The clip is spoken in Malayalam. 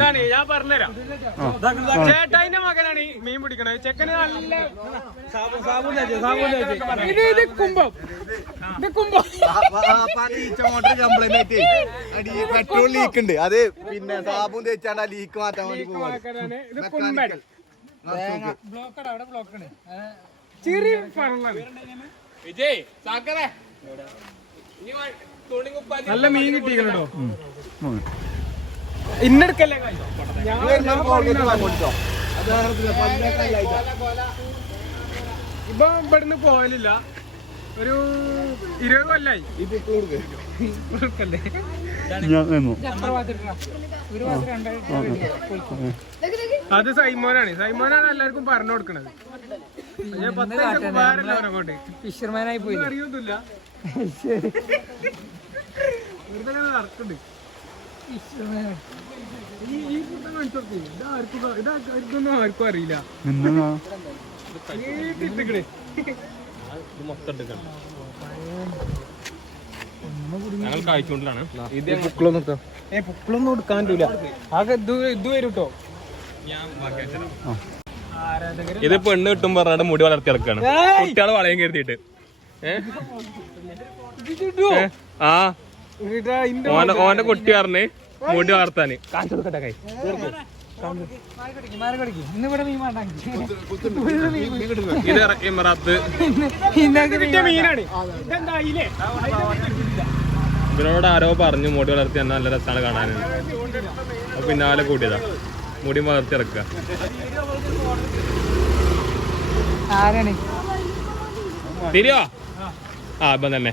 ഇതാണ് ഞാൻ പറഞ്ഞുതരാം. ചേട്ടായിന്റെ മകനാണ് ഈ മീൻ പിടിക്കണത്. ചെക്കന് നല്ല ഇത് ഇത് കുംഭം. ഇത് കുംഭം. പെട്രോൾ ലീക്ക് ഉണ്ട്. അത് പിന്നെ സാബും തേച്ചാണ്ട് ആ ലീക്ക് മാറ്റാൻ വേണ്ടി ചെറിയ വിജയ് സാക്കറേ നല്ല മീൻ കിട്ടിയിട്ടുണ്ടോ. ഇന്നെടുക്കല്ലേ. ഇപ്പൊ ഇവിടുന്ന് പോകലില്ല ഒരു ഇരുപത് കൊല്ലായി. അത് സൈമോനാണ്. സൈമോനാണ് എല്ലാവർക്കും പറഞ്ഞു കൊടുക്കണത്. ഫിഷർമാനായി പോയി. അറിയൊന്നുമില്ല നടക്കുന്നുണ്ട് ഇതൊന്നും ആർക്കും അറിയില്ല. ഞങ്ങൾ കാഴ്ചകൊണ്ടിലാണ് ഇത്. ഏ പുക്കളൊന്നും പറ്റൂല. ആകെ ഇത് ഇത് വരും കേട്ടോ ഇത് പെണ്ണ് കിട്ടും പറഞ്ഞാൽ മുടി വളർത്തി ഇറക്കാണ് കുട്ടികളെ വളയം കരുതിയിട്ട്? ഏ? ആ. ഓന്റെ ഓന്റെ കുട്ടി പറഞ്ഞ് മുടി വളർത്താന്. കാണിച്ചു കൊടുക്കട്ടെ കൈ. ഇത് ഇമറാത്ത് ഇവരോട് ആരോ പറഞ്ഞു മുടി വളർത്തി എന്നാൽ നല്ല രസമാണ് കാണാൻ അപ്പൊ പിന്നാലെ കൂട്ടിയതാ മുടി വളർത്തി ഇറക്കുക. ആരാണ്? തിരിയോ? ആ ഇപ്പം തന്നെ.